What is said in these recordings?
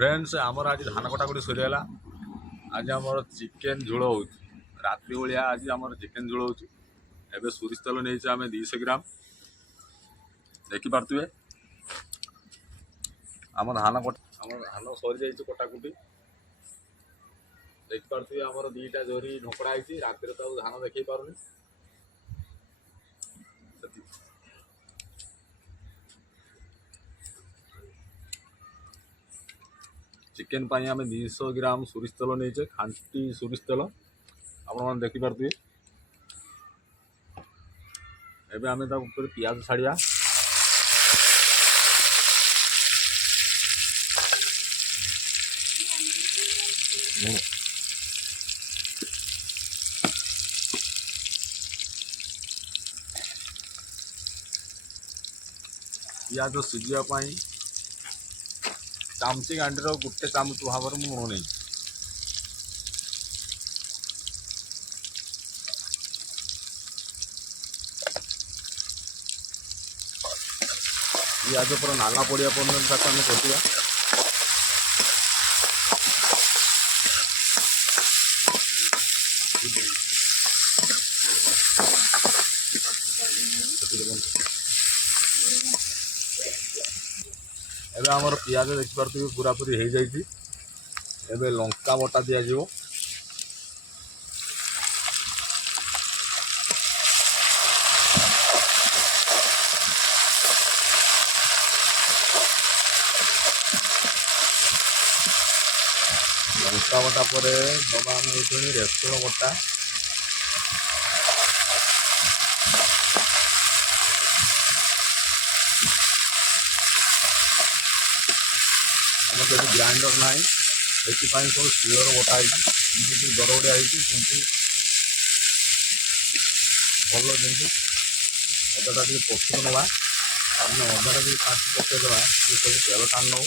Friends आमर आज धान कटाकटी सरीगला। आज आमर चिकेन झोल हो रात्रि भाया आज आम चिकेन झोल हो सोरिष तेल नहीं आम 200 ग्राम देखिपे आम धान धान सरी जा कटाकुटी देखिपे आमर दीटा झोरी ढोकड़ा है रातिर तो धान देख पारे चिकेन आम 200 ग्राम सोरिष तेल नहीं खांटी सोरिष तेल आपण देखिपे एबे आम पियाज छाड़िया पियाज सीझापी चामची गांडीर गोटे चामच भाव में लुण नहीं पियाज पूरा नाला पड़िया पर्यटन ताक आम कटिया एबे आमर पियाज देखिपे पूरा पूरी हो जाए एबे लंका बटा दिया जिवो लंका बटा पर दबा आम रसुण बटा आम जो ग्राइंडर ना से सब शिवर बटा दरगड़िया भल जमी अदाटा पसंद नवा अदाटा फास्ट पकईदे सब तेल टाण नौ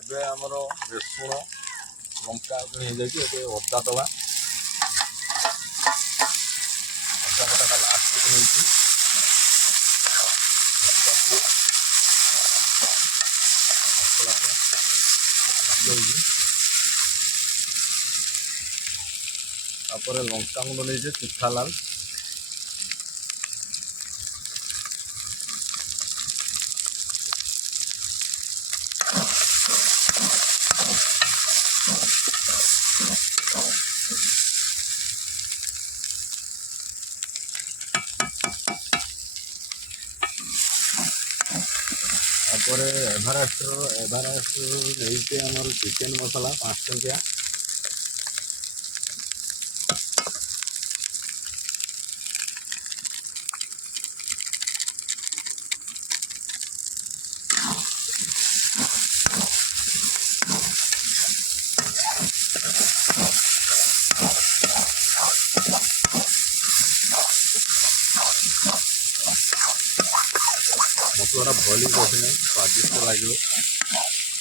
एबे आमर रसुण लंका हो जाए अदा दवा अदा बटा लास्ट को नहीं तापर लंका गुंड नहीं तीखा लाल तापर एवरेस्ट नहीं आमर चिकेन मसला 5 टंकिया मसला भली कषि स्वादिष्ट लगे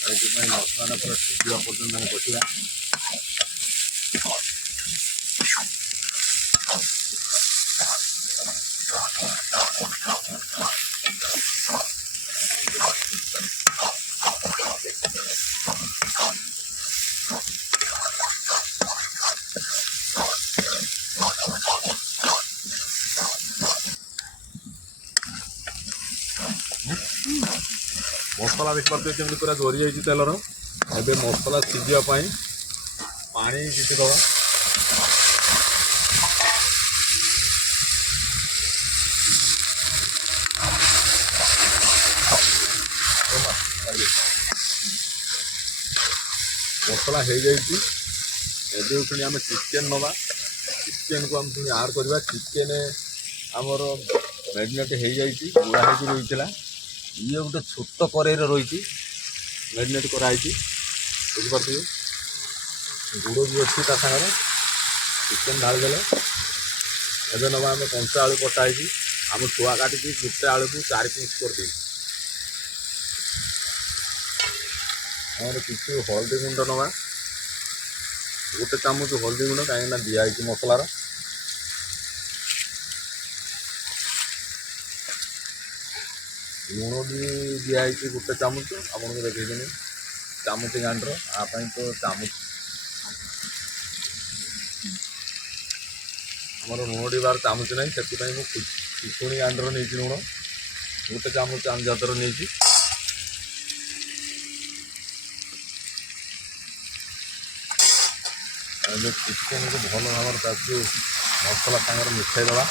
ये मसला पूरा सीझा पर्यटन कषा मसला देखिए केमी पूरा जोरी जाइए तेलर एबे मसला सीझापी पानी किसी दवा मसला हो जाए पुणी आम चिकेन नवा चिकेन को आम पुणी आड करवा चिकेन आमर मैरिनेट हो जाए गुड़ा हो रही ये गोटे छोट कड़े रही मैरिनेट कराई बुझिपारे गुड़ भी अच्छी सागर चिकेन ढाल देले एवं नवा आम कंचा आलू कटाई आम छुआ काटिकी गोटे आलू को 4 पीस कर दी किसी हल्दी गुंड नवा गोटे चामच हल्दी गुंड कहीं दिखाई मसलार लुण भी दिखाई गोटे चामच आपको देखनी चामच गांडर आपाई तो चामच आमर लुण टिबार चामच ना से कुसुणी गांडर नहीं लुण गोटे चामच अंजातर नहीं चिकेन को भल भाव मसला सागर मिसाई दवा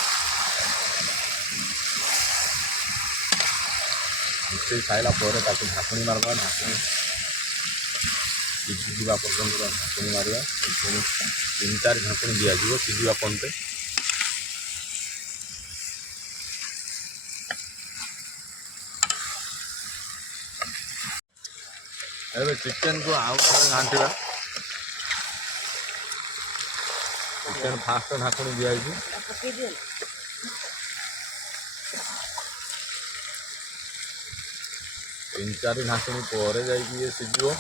मिसाई सारा ढाकुणी मारदा ढाकुणी सिझीवा पर्यटन ढाकुणी मारे पुणी 3-4 ढाकुणी दिज्व सिझा पर्यंत ए चिकेन को आउ घाटा चिकेन फास्ट ढाकुणी दिखाई 3-4 ढाकुणी पर जाइए सिझो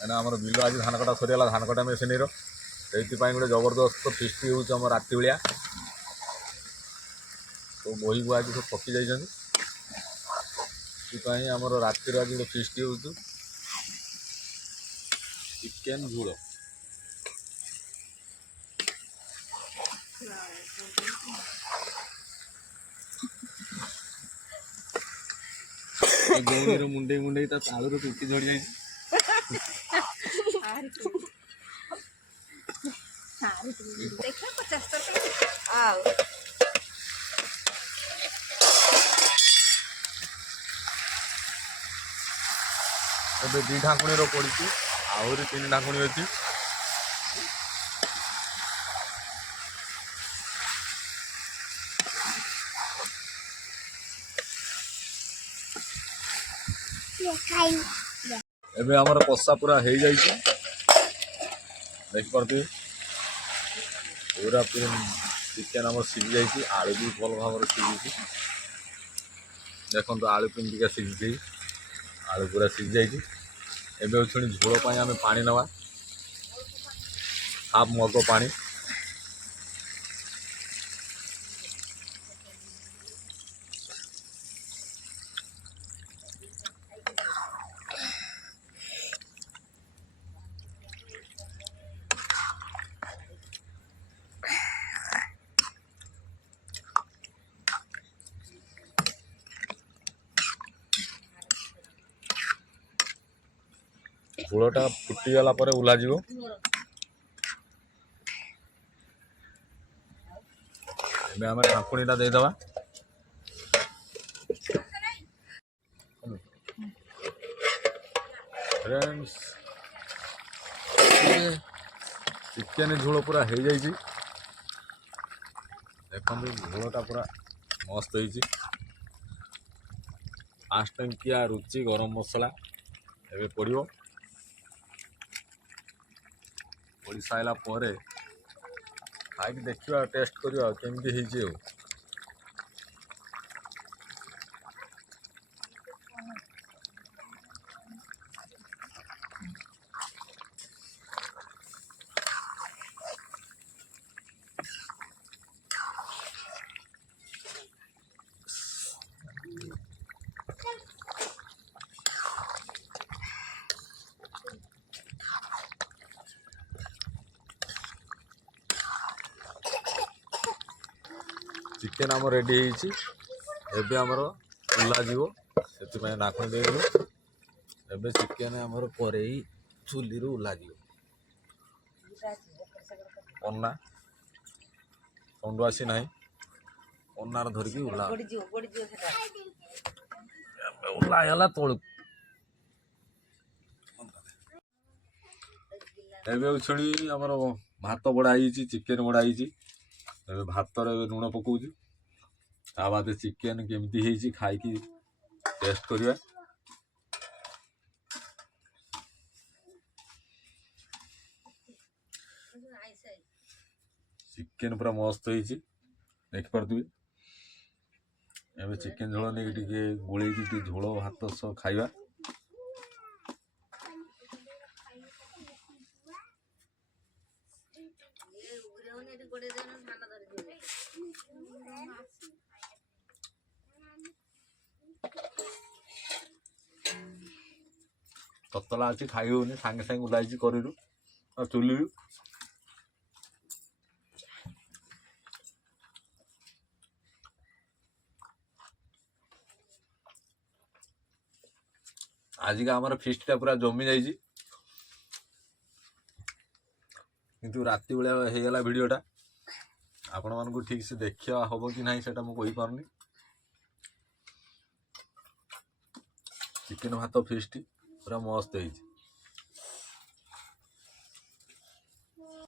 कहीं आम बिल आज धान कटा सरीगला धान कटा मेसीन से गोटे जबरदस्त फिस्ट हो राति भाया तो बही बुआ सब थकी जाइए आमर रातिर आज गोटे फिस्ट हो चिकेन झोल मुंडे मुंडे तालू टुटी झड़ी जाए ଏବେ 2 ଢାଙ୍କୁଣୀର ପଡ଼ିଛି ଆହୁରି 3 ଢାଙ୍କୁଣୀ ଅଛି ଏବେ ଆମର କଷା ପୁରା ହେଇଯାଇଛି ଦେଖିପାରୁଥିବେ पूरा चिकेन आम सीझी जाइए आलू भी भल भाव सीझी देखो आलू केमतिका सीझी आलू पूरा सीझी जाइए एवं छुणी झोल आम पानी नवा हाफ मग पानी झोलटा फुटीगला ओह्ला आम ढाकुणीटा देदेवा फ्रेंड्स चिकेन झोल पूरा हो जाइए देखो झोलटा पूरा मस्त हो 5 टंकिया रुचि गरम मसला एवं पड़ो पड़ सारा खाई देखा टेस्ट करवा केमती हो चिकेन आम रेडी एबे आमर ओह्ला से नाखुणी देदेलु एबे चिकेन आमर परे चुली ओह्ला पन्ना साउंड आसी ना पन्नार धरिकी ओह्ला ओह्ला तलू एबे छुणी आमर भात बड़ाई चिकेन बड़ाई भात लुण पकाउछु ता बाद चिकेन केमती है खाई टेस्ट करवा चिकेन पूरा मस्त हो देखिपे एवं चिकेन झोल नहीं गोल झोल भात सह खाइबा ତତଲା ଅଛି, ଖାଇ ହେଉନି, ସାଙ୍ଗେ ସାଙ୍ଗେ ଓହ୍ଲାଇଛି କରିରୁ ଆଉ ଚୁଲିରୁ। ଆଜିକା ଆମର ଫିଷ୍ଟଟା ପୁରା ଜମି ଯାଇଛି, କିନ୍ତୁ ରାତି ବେଳେ ହେଇଗଲା ଭିଡ଼ିଓଟା। ଆପଣମାନଙ୍କୁ ଠିକ୍ ସେ ଦେଖିବା ହବ କି ନାହିଁ ସେଟା ମୁଁ କହିପାରୁନି। ଚିକେନ ଭାତ ଫିଷ୍ଟ ପୁରା ମସ୍ତ ହେଇଛି।